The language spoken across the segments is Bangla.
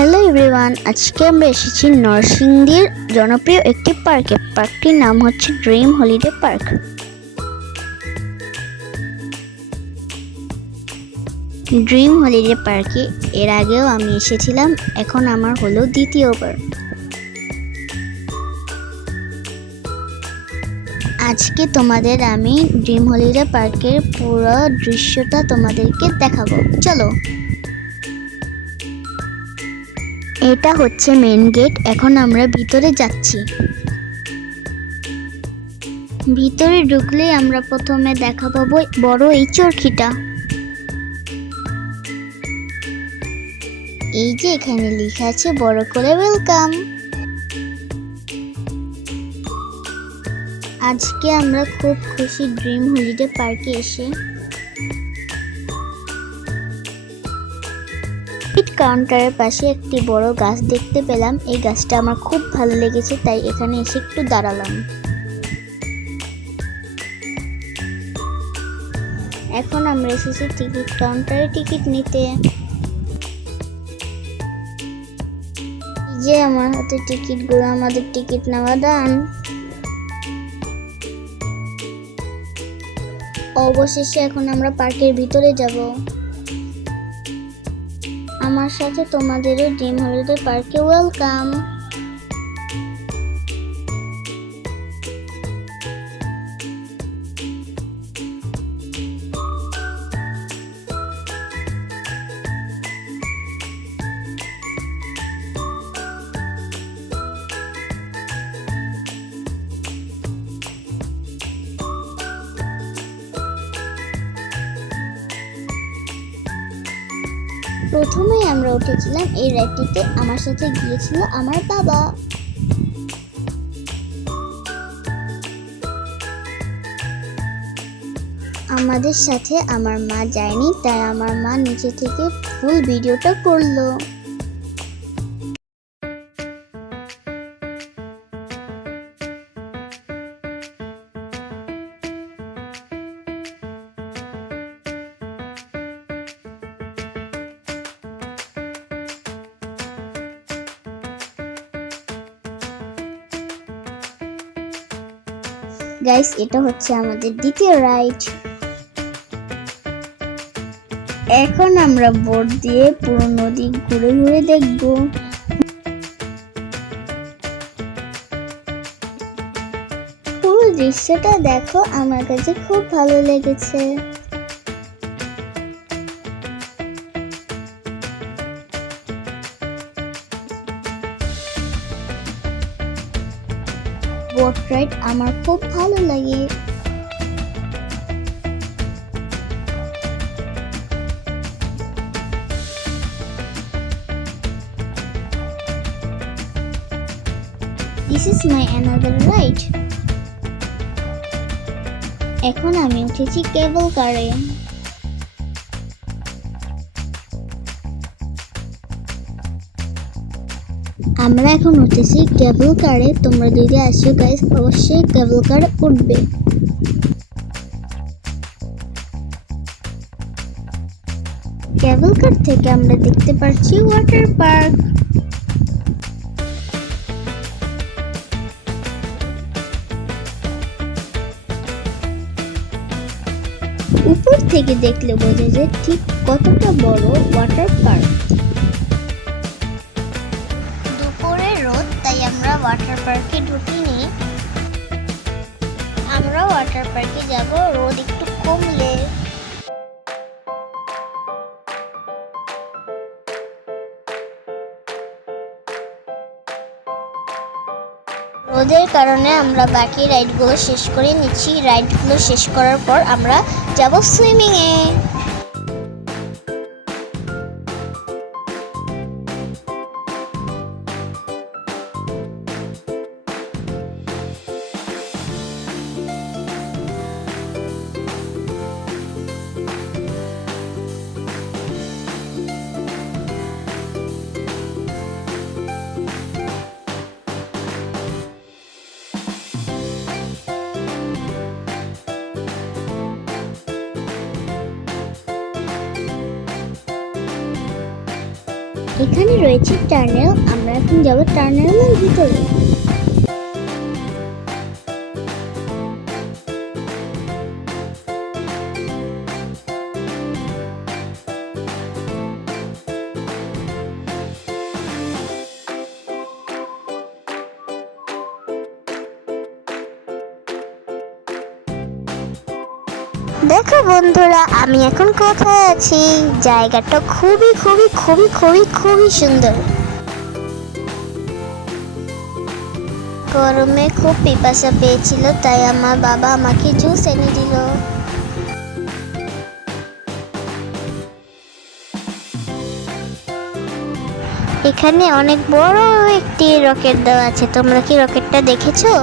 হ্যালো এভরিওয়ান, আজকে আমরা এসেছি নরসিংদীর জনপ্রিয় একটি পার্কে। পার্কটির নাম হচ্ছে dream holiday park. Dream holiday পার্কে এর আগেও আমি এসেছিলাম, এখন আমার হলো দ্বিতীয়বার। আজকে তোমাদের আমি ড্রিম হলিডে পার্কের পুরো দৃশ্যটা তোমাদেরকে দেখাবো, চলো। এটা হচ্ছে মেন গেট, এখন আমরা ভিতরে যাচ্ছি। ভিতরে ঢুকলেই আমরা প্রথমে দেখা পাবো বড় এই চরকিটা। এই যে এখানে লেখা আছে বড় করে ওয়েলকাম। আজকে আমরা খুব খুশি ড্রিম হলিডে পার্কে এসে। কাউন্টারের পাশে একটি বড় গাছ দেখতে পেলাম, এই গাছটা আমার খুব ভালো লেগেছে, তাই এখানে এসে একটু দাঁড়ালাম। এখন আমরা এসেছি টিকিট কাউন্টারে টিকিট নিতে। যে আমার হাতে টিকিটগুলো, আমাদের টিকিট নেওয়া ডান। অবশেষে এখন আমরা পার্কের ভিতরে যাব। আমার সাথে তোমাদেরও ড্রিম হলিডে পার্কে ওয়েলকাম। প্রথমেই আমরা উঠেছিলাম এই রাইডটিতে, আমার সাথে গিয়েছিল আমার বাবা। আমাদের সাথে আমার মা যায়নি, তাই আমার মা নিচে থেকে ফুল ভিডিওটা করলো। গাইস, এটা হচ্ছে আমাদের দ্বিতীয় রাইড। এখন আমরা বোট দিয়ে পুরো নদী ঘুরে ঘুরে দেখব। পুরো দৃশ্যটা দেখো, আমার কাছে খুব ভালো লেগেছে। বোট রাইড আমার খুব ভালো লাগে। This is my another ride. এখন আমি উঠেছি কেবল কারে। আমরা এখন উঠেছি কেবল কারে। তোমরা যদি আসো গাইস, অবশ্যই কেবল কারে উঠবে। কেবল কার থেকে আমরা দেখতে পাচ্ছি ওয়াটার পার্ক। উপর থেকে দেখলে বোঝা যায় ঠিক কতটা বড় ওয়াটার পার্ক। দুপুরে রোদ, তাই আমরা ওয়াটার পার্কে ঢুকিনি। আমরা ওয়াটার পার্কে যাব রোদ একটু কমলে। রোদের কারণে আমরা বাকি রাইডগুলো শেষ করে নিচ্ছি। রাইডগুলো শেষ করার পর আমরা যাব সুইমিংয়ে। এখানে রয়েছে টানেল, আমরা এখন যাব টানেলের ভিতরে। দেখো বন্ধুরা, আমি এখন কোথায় আছি। জায়গাটা খুবই খুবই খুবই খুবই খুবই সুন্দর। গরমে খুব পিপাসা পেয়েছিল, তাই আমার বাবা আমাকে জুস এনে দিল। এখানে অনেক বড় একটি রকেট দেওয়া আছে। তোমরা কি রকেটটা দেখেছো?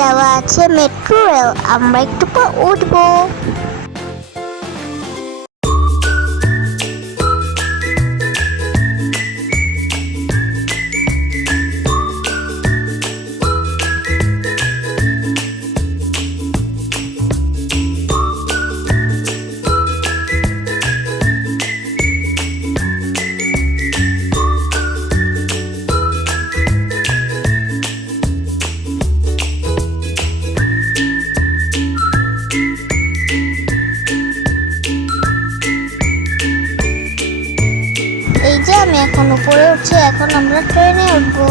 দেওয়া আছে মেট্রো রেল, আমরা একটু পর উঠবো। এই যে আমি এখন উপরে উঠছি, এখন আমরা ট্রেনে উঠবো।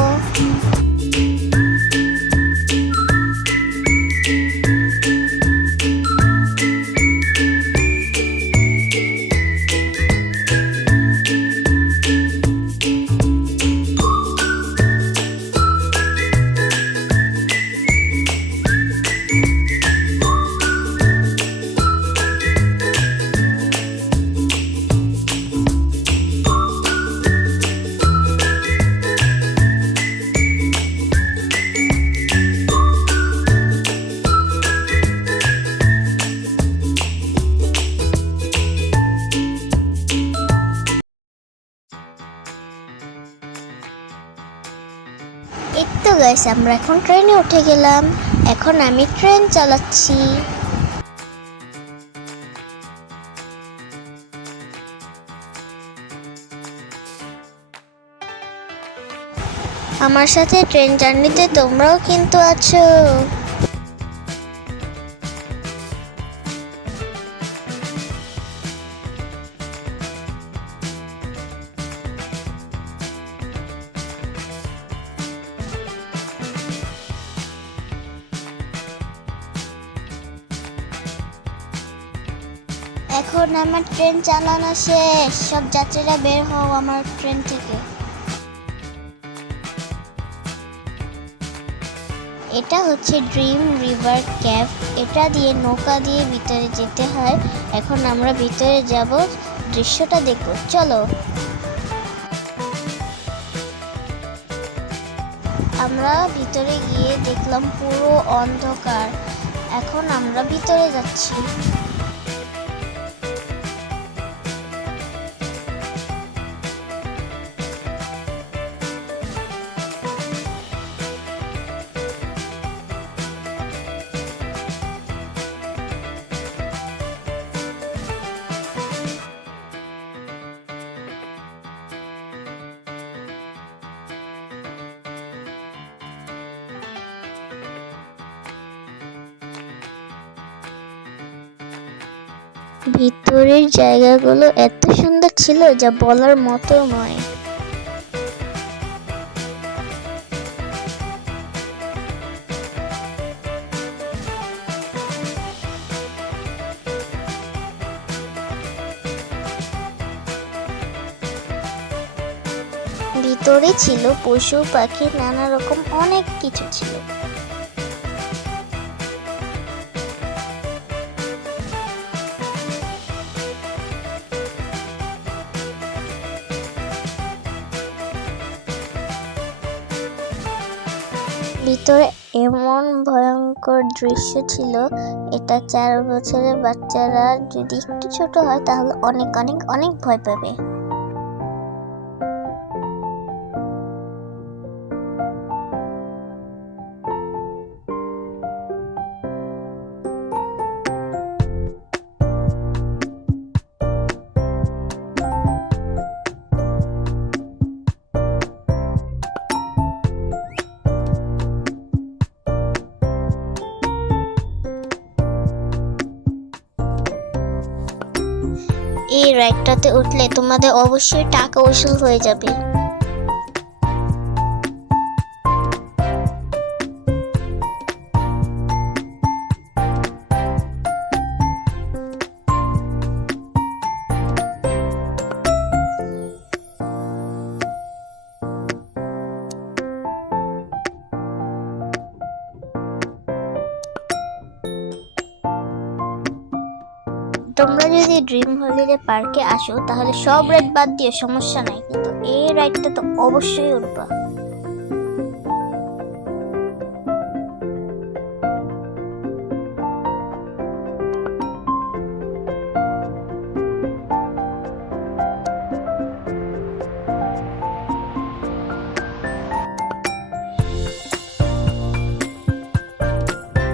এই তো গাইস, আমরা এখন ট্রেনে উঠে গেলাম। এখন আমি ট্রেন চালাচ্ছি। আমার সাথে ট্রেন জার্নিতে তোমরাও কিন্তু আছো। এখন আমার ট্রেন চালানো শেষ। সব যাত্রীরা বের হও আমার ট্রেন থেকে। এটা হচ্ছে ড্রিম রিভার ক্যাফ। এটা দিয়ে নৌকা দিয়ে ভিতরে যেতে হয়। এখন আমরা ভিতরে যাব, দৃশ্যটা দেখো, চলো। আমরা ভিতরে গিয়ে দেখলাম পুরো অন্ধকার। এখন আমরা ভিতরে যাচ্ছি। ভিতরের জায়গাগুলো এত সুন্দর ছিল যা বলার মতো নয়। ভিতরে ছিল পশু পাখি, নানা রকম অনেক কিছু ছিল। ভিতরে এমন ভয়ঙ্কর দৃশ্য ছিল, এটা 4 বছরের বাচ্চারা যদি একটু ছোট হয় তাহলে অনেক অনেক অনেক ভয় পাবে। রাইডটাতে উঠলে তোমাদের অবশ্যই টাকা উসুল হয়ে যাবে। তোমরা যদি ড্রিম হলিডে পার্কে আসো তাহলে সব রাইড বাদ দিয়ে সমস্যা নাই, কিন্তু এই রাইডটা তো অবশ্যই উঠবা।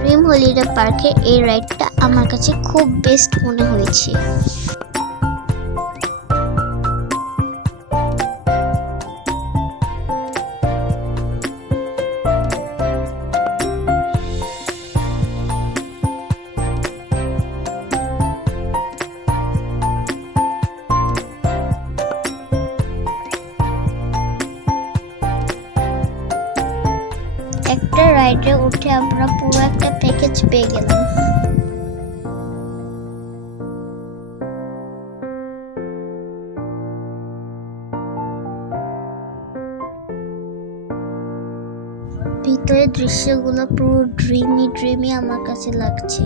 ড্রিম হলিডে পার্কে এই রাইডটা আমার কাছে খুব বেস্ট মনে হয়েছে। একটা রাইডে উঠে আমরা পুরো একটা প্যাকেজ পেয়ে গেলাম। ভিতরের দৃশ্যগুলো পুরো ড্রিমি আমার কাছে লাগছে।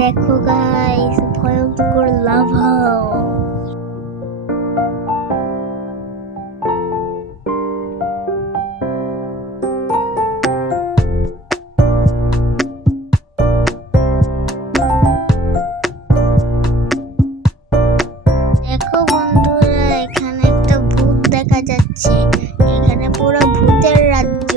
দেখো গাইস, ভয়ঙ্কর লাভা। দেখো বন্ধুরা, এখানে একটা ভূত দেখা যাচ্ছে। এখানে পুরো ভূতের রাজ্য।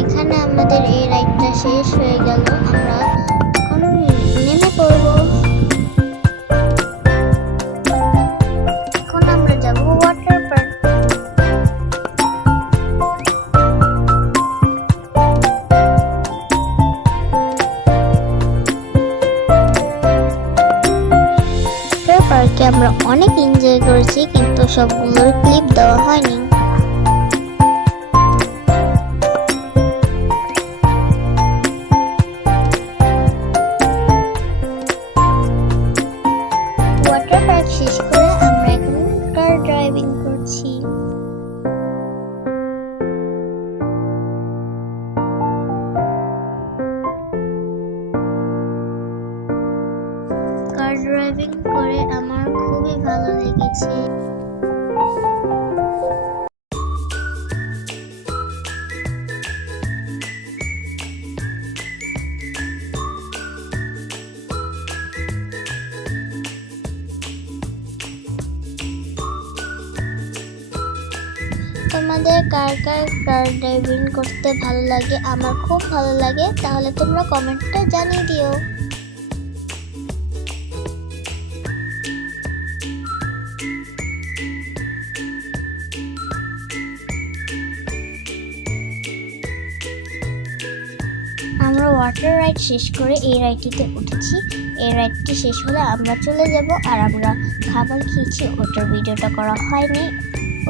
এখানে আমাদের এই রাইডটা শেষ হয়ে গেল। আমরা এখন নেমে পড়ব। এখন আমরা যাব ওয়াটার পার্ক। ওয়াটার পার্কে আমরা অনেক এনজয় করেছি, কিন্তু সবগুলোর ক্লিপ দেওয়া হয়নি। ওয়াটার পার্ক শেষ করে আমরা এখন কার ড্রাইভিং করছি। কার ড্রাইভিং করে আমার খুবই ভালো লেগেছে। তোমাদের কার কার কার ড্রাইভিং করতে ভালো লাগে? আমার খুব ভালো লাগে, তাহলে তোমরা কমেন্টে জানিয়ে দিও। আমরা ওয়াটার রাইড শেষ করে এই রাইডটিতে উঠেছি। এই রাইডটি শেষ হলে আমরা চলে যাব। আর আমরা খাবার খেয়েছি, ওটার ভিডিওটা করা হয়নি।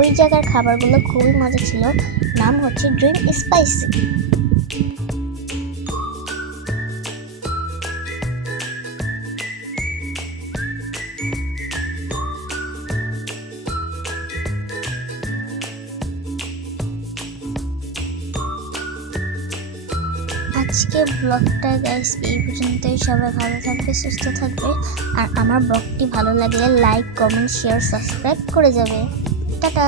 ওই জায়গার খাবারগুলো খুবই মজা ছিল। নাম হচ্ছে ড্রিম স্পাইসি। আজকে ব্লগটা গাইস এই পর্যন্তই। সবাই ভালো থাকবে, সুস্থ থাকবে, আর আমার ব্লগটি ভালো লাগলে লাইক, কমেন্ট, শেয়ার, সাবস্ক্রাইব করে যাবে। টাটা।